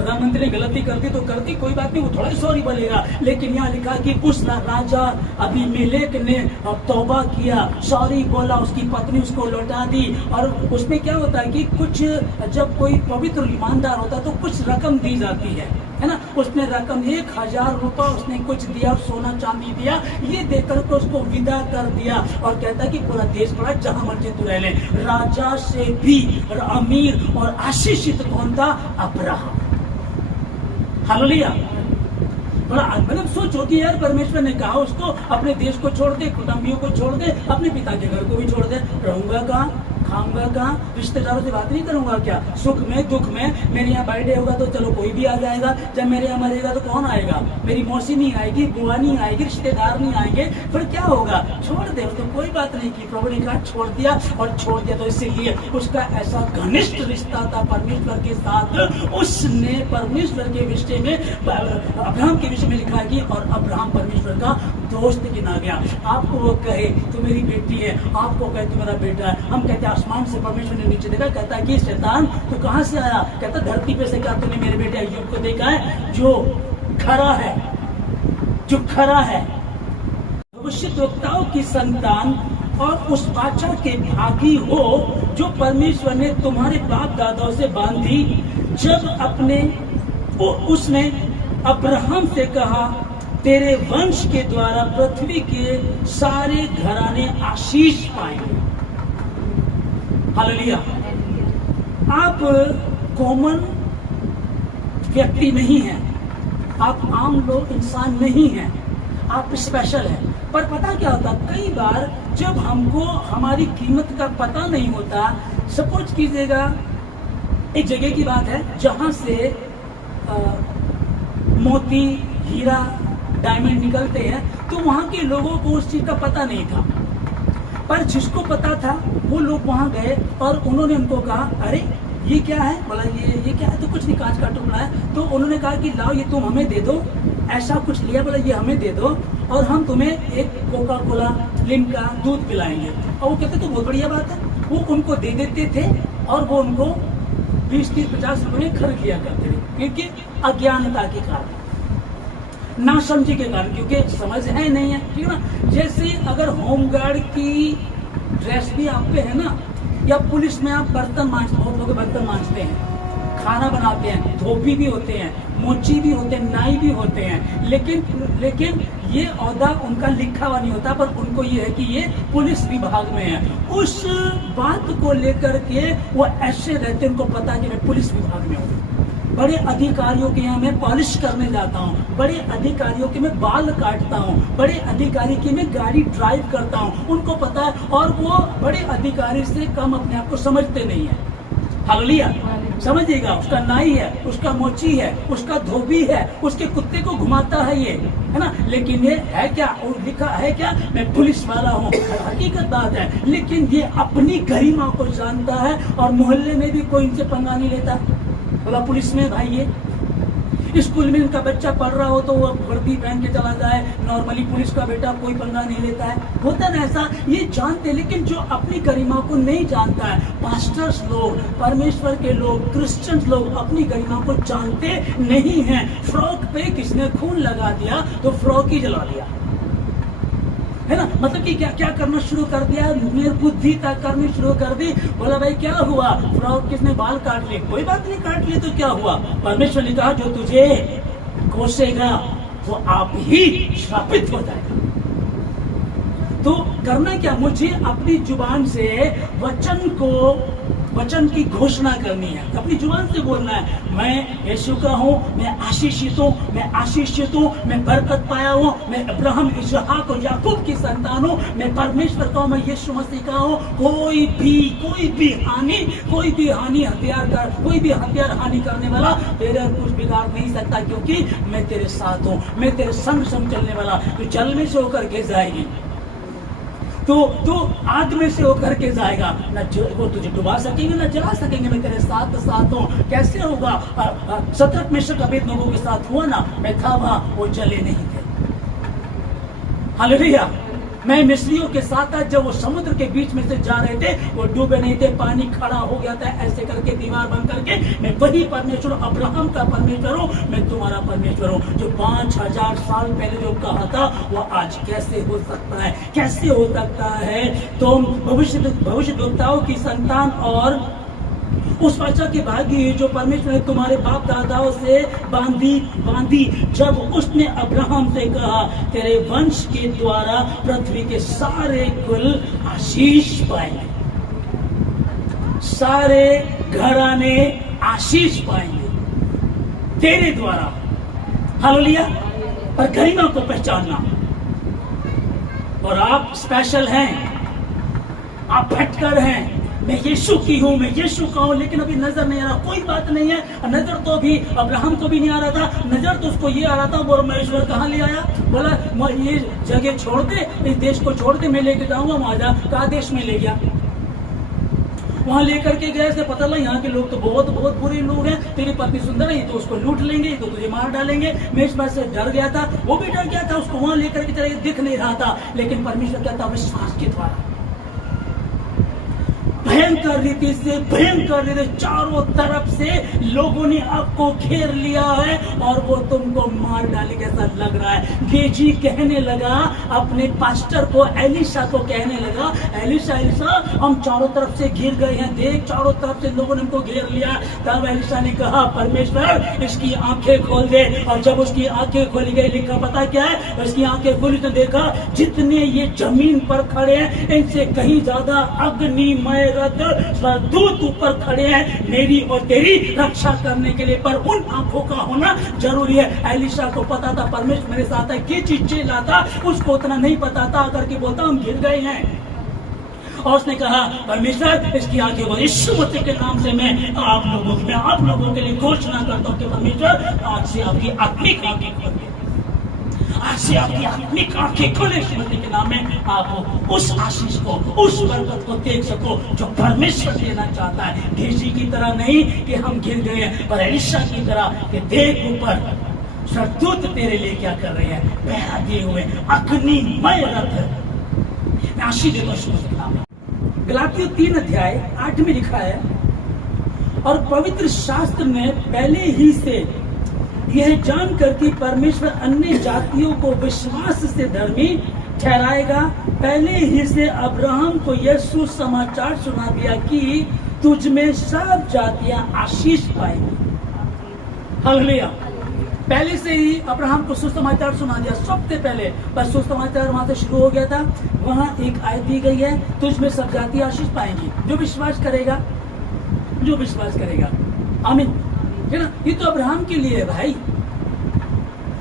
प्रधानमंत्री ने गलती कर दी तो कर दी, कोई बात नहीं, वो थोड़ा ही सॉरी बोलेगा। लेकिन यहाँ लिखा कि उस राजा अबीमेलेक ने तौबा किया, सॉरी बोला, उसकी पत्नी उसको लौटा दी। और उसमें क्या होता है कि कुछ जब कोई पवित्र ईमानदार होता है तो कुछ रकम दी जाती है ना। उसने रकम 1000 रुपया उसने कुछ दिया, सोना चांदी दिया, ये देकर के उसको विदा कर दिया और कहता कि पूरा देश पड़ा, जहां मर्जी तू रह ले। राजा से भी अमीर और आशीषित कौन था? अब्राहम। हालेलुया। थोड़ा मतलब सोचो कि यार परमेश्वर ने कहा उसको अपने देश को छोड़ दे, कुटुंबियों को छोड़ दे, अपने पिता के घर को भी छोड़ दे। रहूंगा कहाँ, खाऊंगा कहाँ, रिश्तेदारों से बात नहीं करूंगा क्या? सुख में दुख में, मेरे यहाँ बर्थडे होगा तो चलो कोई भी आ जाएगा, जब मेरे यहाँ मरेगा तो कौन आएगा? मेरी मौसी नहीं आएगी, बुआ नहीं आएगी, रिश्तेदार नहीं आएंगे, फिर क्या होगा? छोड़ दे, तो कोई बात नहीं की। प्रभु ने कहा छोड़ दिया, और छोड़ दिया तो इसीलिए उसका ऐसा घनिष्ठ रिश्ता था परमेश्वर के साथ। उसने परमेश्वर के विषय में, अब्राहम के विषय में लिखा कि और अब्राहम परमेश्वर का दोस्त गिना गया। आपको वो कहे तो मेरी बेटी है, आपको कहे तो मेरा बेटा है। हम कहते हैं आसमान से परमेश्वर ने नीचे देखा, कहता है कि शैतान तो कहां से आया? कहता धरती पे से। क्या तूने मेरे बेटे अय्यूब को देखा है जो खरा है, जो खरा है, भविष्यद्वक्ताओं की संतान और उस वाचा के भागी हो जो परमेश्वर ने तुम्हारे बाप दादाओं से बांधी, जब अपने उसने अब्राहम से कहा तेरे वंश के द्वारा पृथ्वी के सारे घराने आशीष पाएंगे। हालेलुया। आप कॉमन व्यक्ति नहीं हैं, आप आम लोग इंसान नहीं हैं, आप स्पेशल हैं। पर पता क्या होता, कई बार जब हमको हमारी कीमत का पता नहीं होता, सपोज कीजिएगा एक जगह की बात है जहां से मोती, हीरा, डायमंड निकलते हैं, तो वहां के लोगों को उस चीज का पता नहीं था। पर जिसको पता था वो लोग वहां गए और उन्होंने उनको कहा अरे ये क्या है? बोला ये क्या है? तो कुछ नहीं, कांच का टुकड़ा है। तो उन्होंने कहा कि लाओ ये तुम हमें दे दो। ऐसा कुछ लिया, बोला ये हमें दे दो और हम तुम्हें एक कोका कोला, लिम्का, दूध पिलाएंगे। और वो कहते तो बहुत बढ़िया बात है। वो उनको दे देते थे और वो उनको 20, 30, 50 रुपए में खरीद लिया करते थे, क्योंकि अज्ञानता के कारण, ना समझी के कारण, क्योंकि समझ है नहीं है, ठीक है ना। जैसे अगर होमगार्ड की ड्रेस भी आप पे है ना, या पुलिस में आप बर्तन मांजते, बहुत लोग बर्तन मांजते हैं, खाना बनाते हैं, धोबी भी होते हैं, मोची भी होते हैं, नाई भी होते हैं, लेकिन ये औहदा उनका लिखा हुआ नहीं होता, पर उनको ये है कि ये पुलिस विभाग में है। उस बात को लेकर के वो ऐसे रहते, उनको पता कि मैं पुलिस विभाग में हूँ। बड़े अधिकारियों के यहाँ मैं पॉलिश करने जाता हूँ, बड़े अधिकारियों के मैं बाल काटता हूँ, बड़े अधिकारी की मैं गाड़ी ड्राइव करता हूँ, उनको पता है। और वो बड़े अधिकारी से कम अपने आप को समझते नहीं है। हालेलुया। समझिएगा, उसका नाई है, उसका मोची है, उसका धोबी है, उसके कुत्ते को घुमाता है, ये है ना। लेकिन ये है क्या? और लिखा है क्या? मैं पुलिस वाला हूँ। हकीकत बात है, लेकिन ये अपनी गरिमा को जानता है और मोहल्ले में भी कोई इनसे पंगा नहीं लेता। बोला पुलिस में भाई, ये स्कूल में इनका बच्चा पढ़ रहा हो तो वो वर्दी पहन के चला जाए, नॉर्मली पुलिस का बेटा कोई पंगा नहीं लेता है। होता ना ऐसा, ये जानते। लेकिन जो अपनी गरिमा को नहीं जानता है, पास्टर्स लोग, परमेश्वर के लोग, क्रिश्चियंस लोग अपनी गरिमा को जानते नहीं हैं। फ्रॉक पे किसने खून लगा दिया तो फ्रॉक ही जला दिया, है ना। मतलब कि क्या क्या करना शुरू कर दिया, निर्बुद्धि तक करनी शुरू कर दी। बोला भाई क्या हुआ? फ्रॉक किसने बाल काट लिए? कोई बात नहीं, काट लिए तो क्या हुआ? परमेश्वर ने कहा जो तुझे कोसेगा वो आप ही श्रापित हो जाएगा। तो करना क्या? मुझे अपनी जुबान से वचन की घोषणा करनी है, अपनी जुबान से बोलना है। मैं यीशु का हूँ, मैं आशीषित हूँ, मैं आशीषित हूँ, मैं बरकत पाया हूँ, मैं अब्राहम, इसहाक और याकूब की संतान हूँ, मैं परमेश्वर का हूँ, मैं यीशु मसीह का हूँ। कोई भी हथियार हानि करने वाला तेरे कुछ बिगाड़ नहीं सकता, क्योंकि मैं तेरे साथ हूँ, मैं तेरे संग चलने वाला। तो जल में से होकर के जाएगी तो आग में से होकर के जाएगा, न वो तुझे डुबा सकेंगे न जला सकेंगे। मैं तेरे साथ हूँ। कैसे होगा? शद्रक मेशक अबेदनगो के साथ हुआ ना, मैं था वहां, वो जले नहीं थे। हालेलुया। मैं मिस्रियों के साथ था जब वो समुद्र के बीच में से जा रहे थे, वो डूबे नहीं थे, पानी खड़ा हो गया था, ऐसे करके दीवार बन करके। मैं वही परमेश्वर, अब्राहम का परमेश्वर हूँ, मैं तुम्हारा परमेश्वर हूँ। जो 5000 साल पहले जो कहा था वो आज कैसे हो सकता है? कैसे हो सकता है? तुम भविष्यद्वक्ताओं की संतान और उस वाचा की भागी जो परमेश्वर ने तुम्हारे बाप दादाओं से बांधी जब उसने अब्राहम से कहा, तेरे वंश के द्वारा पृथ्वी के सारे कुल आशीष पाएंगे, सारे घराने आशीष पाएंगे तेरे द्वारा। हालेलुया। पर गरिमा को पहचानना, और आप स्पेशल हैं, आप भटकर हैं। मैं यीशु की हूँ, मैं यीशु का हूँ, लेकिन अभी नजर नहीं आ रहा। कोई बात नहीं है, नजर तो अभी अब्राहम को भी नहीं आ रहा था, नजर तो उसको ये आ रहा था। वो परमेश्वर कहाँ ले आया? बोला ये जगह छोड़ दे, इस देश को छोड़ दे, मैं लेके जाऊंगा वहां जा। कहा देश में ले गया, वहां लेकर के गए। से पता लगा यहाँ के लोग तो बहुत बहुत बुरे लोग हैं, तेरी पत्नी सुंदर है, ये तो उसको लूट लेंगे, ये तो तुझे मार डालेंगे। मैं इस बात से डर गया था, वो भी डर गया था, उसको वहां लेकर के चले, दिख नहीं रहा था। लेकिन परमेश्वर कहता विश्वास के द्वारा भयंकर रीति से, भयंकर रीति चारों तरफ से लोगों ने आपको घेर लिया है और वो तुमको मार डालेंगे ऐसा लग रहा है। गेजी कहने लगा अपने पास्टर को, एलिशा को कहने लगा, एलिशा हम चारों तरफ से घिर गए हैं, देख चारों तरफ से लोगों ने हमको घेर लिया। तब एलिशा ने कहा परमेश्वर इसकी आंखें खोल दे। और जब उसकी आंखें खोली गई, लिखा पता क्या है? उसकी आंखें खोली तो देखा जितने ये जमीन पर खड़े हैं इनसे कहीं ज्यादा अग्निमय दूत ऊपर खड़े हैं मेरी और तेरी रक्षा करने के लिए। पर उन आंखों का होना जरूरी है। एलिशा को पता था परमेश्वर मेरे साथ है, क्या चीज चिल्लाता, उसको उतना नहीं पता था। अगर के बोलता हम गिर गए हैं, और उसने कहा परमेश्वर इसकी आंखें को, यीशु मसीह के नाम से मैं आप लोगों के लिए घोषणा करता हूँ कि परमेश्वर आज से आपकी आत्मिक आंखें खोल दे, आज से आपकी आत्मिक आंखें खोले मसीह के नाम में। आप उस आशीष को, उस बरकत को देख सको जो परमेश्वर देना चाहता है। गेजी की तरह नहीं कि हम गिर गए हैं, पर एलिशा की तरह कि देख ऊपर सरदूत तेरे लिए क्या कर रहे हैं, पहरा दिए हुए अग्निमय रथ। मैं आशीष देता हूँ। गलातियों 3 अध्याय 8 में लिखा है, और पवित्र शास्त्र में पहले ही से यह जानकर कि परमेश्वर अन्य जातियों को विश्वास से धर्मी ठहराएगा, पहले ही से अब्राहम को यह सुसमाचार सुना दिया कि तुझ में सब जातियां आशीष पाएंगी। हालेलुया। पहले से ही अब्राहम को सुसमाचार सुना दिया, सबसे पहले। बस सुसमाचार वहां से शुरू हो गया था। वहां एक आयत दी गई है, तुझ में सब जातियां आशीष पाएंगी, जो विश्वास करेगा, जो विश्वास करेगा। आमीन, है ना? ये तो अब्राहम के लिए है भाई,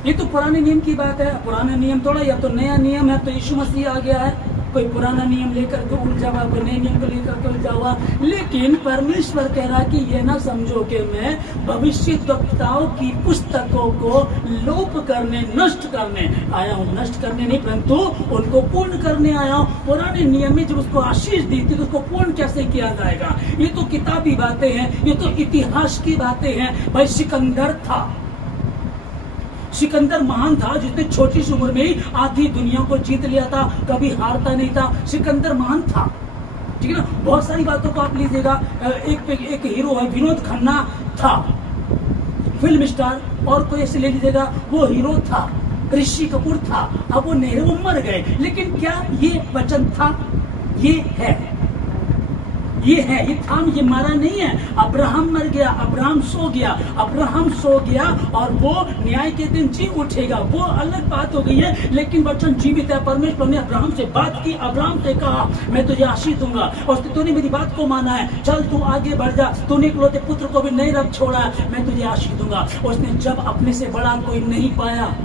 ये तो पुराने नियम की बात है। पुराना नियम थोड़ा, या तो नया नियम है, तो यीशु मसीह आ गया है, कोई पुराना नियम लेकर के उलझा हुआ, कोई नए नियम को लेकर के उलझा हुआ। लेकिन परमेश्वर कह रहा कि ये ना समझो कि मैं भविष्यद्वक्ताओं की पुस्तकों को लोप करने, नष्ट करने आया हूँ। नष्ट करने नहीं, परंतु उनको पूर्ण करने आया हूँ। पुराने नियम में जब उसको आशीष दी थी तो उसको पूर्ण कैसे किया जाएगा? ये तो किताबी बातें हैं, ये तो इतिहास की बातें हैं। भाई सिकंदर था, सिकंदर महान था जिसने छोटी सी उम्र में ही आधी दुनिया को जीत लिया था, कभी हारता नहीं था। सिकंदर महान था, ठीक है ना? बहुत सारी बातों को आप लीजिएगा। एक हीरो है विनोद खन्ना था, फिल्म स्टार। और कोई ऐसे ले लीजिएगा, वो हीरो था, ऋषि कपूर था। अब वो नहीं, वो मर गए। लेकिन क्या ये वचन था? ये है, ये है, ये था, ये मारा नहीं है। अब्राहम मर गया, अब्राहम सो गया, अब्राहम सो गया और वो न्याय के दिन जी उठेगा, वो अलग बात हो गई है। लेकिन वचन जीवित है। परमेश्वर ने अब्राहम से बात की, अब्राहम से कहा मैं तुझे आशीष दूंगा, और तूने मेरी बात को माना है, चल तू आगे बढ़ जा, तूने इकलौते पुत्र को भी नहीं रख छोड़ा, मैं तुझे आशीष दूंगा। उसने जब अपने से बड़ा कोई नहीं पाया,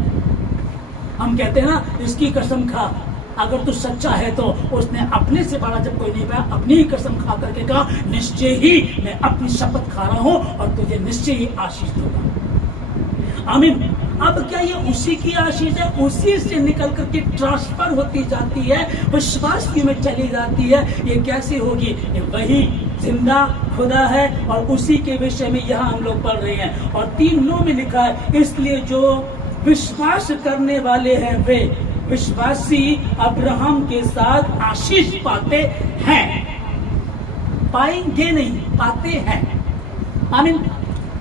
हम कहते हैं ना इसकी कसम खा, अगर तू सच्चा है तो उसने अपने से बड़ा जब कोई नहीं पाया, अपनी ही कसम खा करके कहा निश्चय ही मैं अपनी शपथ खा रहा हूं और तुझे निश्चय ही आशीष दूंगा। आमीन। अब क्या ये उसी की आशीष है? उसी से निकल करके ट्रांसफर होती जाती है, विश्वास में चली जाती है। ये कैसे होगी? ये वही जिंदा खुदा है और उसी के विषय में यहाँ हम लोग पढ़ रहे हैं। और 3:9 में लिखा है, इसलिए जो विश्वास करने वाले हैं वे विश्वासी अब्राहम के साथ आशीष पाते हैं। पाएंगे नहीं, पाते हैं। आमीन।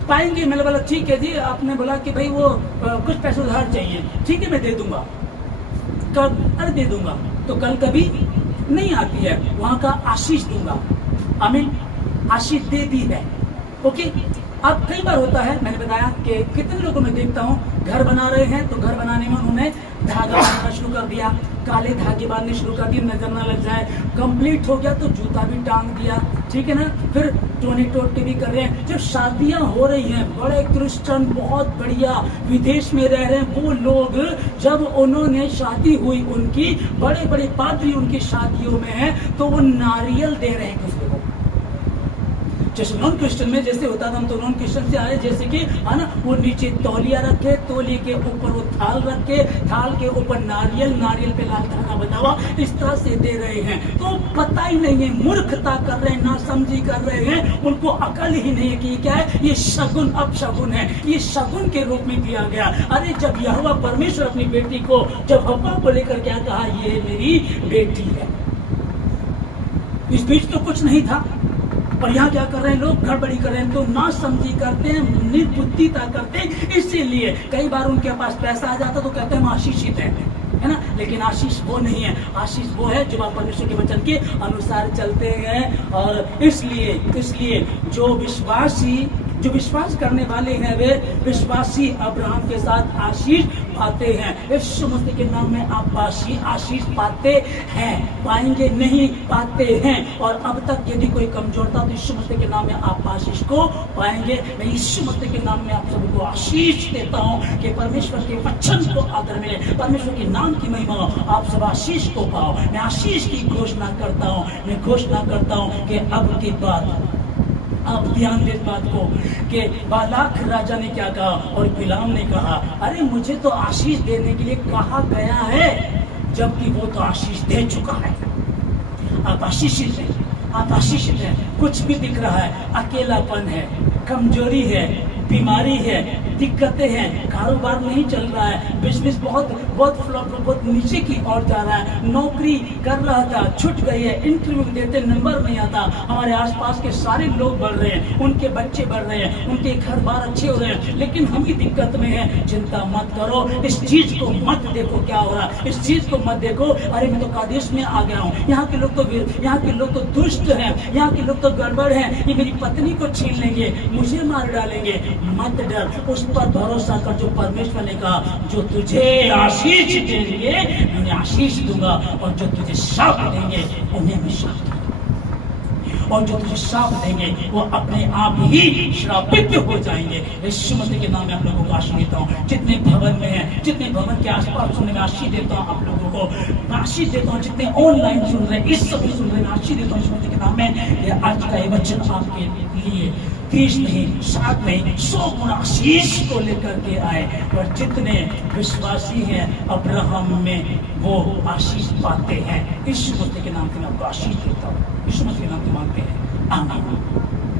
पाएंगे, मैंने बोला ठीक है जी, आपने बोला कि भाई वो कुछ पैसे उधार चाहिए, ठीक है मैं दे दूंगा, कब? अरे दे दूंगा, तो कल कभी नहीं आती है, वहां का आशीष दूंगा। आमीन। आशीष दे दी है। ओके। अब कई बार होता है, मैंने बताया कि कितने लोगों में देखता हूँ घर बना रहे हैं तो घर बनाने में उन्होंने धागा बांधना शुरू कर दिया, काले धागे बांधने शुरू कर दिए, नजर ना लग जाए। कंप्लीट हो गया तो जूता भी टांग दिया, ठीक है ना। फिर टोने टोटके भी कर रहे हैं। जब शादियां हो रही हैं, बड़े क्रिश्चियन बहुत बढ़िया विदेश में रह रहे हैं वो लोग, जब उन्होंने शादी हुई उनकी, बड़े बड़े पादरी उनकी शादियों में है, तो वो नारियल दे रहे हैं दूसरे को। जैसे नॉन क्रिश्चियन में जैसे होता था, हम तो नॉन क्रिश्चियन से आए, जैसे कि है ना, वो नीचे तौलिया रखे, तौलिए के ऊपर वो थाल रखे, थाल के ऊपर नारियल, नारियल पे लाल धागा बना हुआ, इस तरह से दे रहे हैं। तो पता ही नहीं है, मूर्खता कर रहे हैं, नासमझी कर रहे हैं, उनको अकल ही नहीं है कि क्या है ये शगुन, अपशगुन है, ये शगुन के रूप में दिया गया। अरे जब यहोवा परमेश्वर अपनी बेटी को, जब हव्वा को लेकर क्या कहा, ये मेरी बेटी है, इस बीच तो कुछ नहीं था। और यहाँ क्या कर रहे हैं लोग, गड़बड़ी कर रहे हैं, तो ना समझी करते हैं, निर्बुद्धिता करते हैं। इसीलिए कई बार उनके पास पैसा आ जाता तो कहते हैं हम आशीषित है ना। लेकिन आशीष वो नहीं है, आशीष वो है जब आप परमेश्वर के वचन के अनुसार चलते हैं। और इसलिए जो विश्वास करने वाले हैं वे विश्वासी अब्राहम के साथ आशीष पाते हैं। यीशु मसीह के नाम में आप आशीष पाते हैं, पाएंगे नहीं, पाते हैं। और अब तक यदि कोई कमजोर था तो यीशु मसीह के नाम में आप आशीष को पाएंगे। मैं यीशु मसीह के नाम में आप सबको आशीष देता हूँ कि परमेश्वर के वचन को आदर मिले, परमेश्वर के नाम की महिमा हो, आप सब आशीष को पाओ। मैं आशीष की घोषणा करता हूँ, मैं घोषणा करता हूँ कि अब की बात, आप ध्यान दे इस बात को कि बालाक राजा ने क्या कहा और बिलाम ने कहा, अरे मुझे तो आशीष देने के लिए कहा गया है, जबकि वो तो आशीष दे चुका है। आप आशीषित हैं, आप आशीषित हैं। कुछ भी दिख रहा है, अकेलापन है, कमजोरी है, बीमारी है, दिक्कतें हैं, कारोबार नहीं चल रहा है, बिजनेस बहुत नीचे की ओर जा रहा है, नौकरी कर रहा था छूट गई है, इंटरव्यू देते नंबर नहीं आता, हमारे आसपास के सारे लोग बढ़ रहे हैं, उनके बच्चे बढ़ रहे हैं, उनके घर बार अच्छे हो रहे हैं, लेकिन हम ही दिक्कत में हैं। चिंता मत करो, इस चीज को मत देखो क्या हो रहा है, इस चीज को मत देखो, अरे मैं तो कादेश में आ गया हूँ, यहाँ के लोग तो दुष्ट हैं, यहाँ के लोग तो गड़बड़ हैं, ये मेरी पत्नी को छीन लेंगे, मुझे मार डालेंगे। मत डर, उस पर भरोसा कर जो परमेश्वर ने कहा, जो तुझे आशीष देंगे उन्हें आशीष दूंगा, और जो तुझे श्राप देंगे उन्हें मैं श्राप दूंगा, और जो तुझे श्राप देंगे वो अपने आप ही श्रापित हो जाएंगे। यीशु मसीह के नाम में आप लोगों को आशीष देता हूँ। जितने भवन में हैं, जितने भवन के आसपास सुनने में आशीष देता हूँ, आप लोगों को आशीष देता हूँ। जितने ऑनलाइन सुन रहे हैं, इस समय सुन रहे हैं, आशीष देता हूँ यीशु मसीह के नाम में। ये आज का ये वचन आपके लिए 30 नहीं, 7 नहीं, 100 गुना आशीष को लेकर के आए। और जितने विश्वासी हैं अब्राहम में, वो आशीष पाते हैं। यीशु मसीह के नाम से मैं आपको आशीष देता हूँ। यीशु मसीह के नाम से मांगते हैं, आमीन।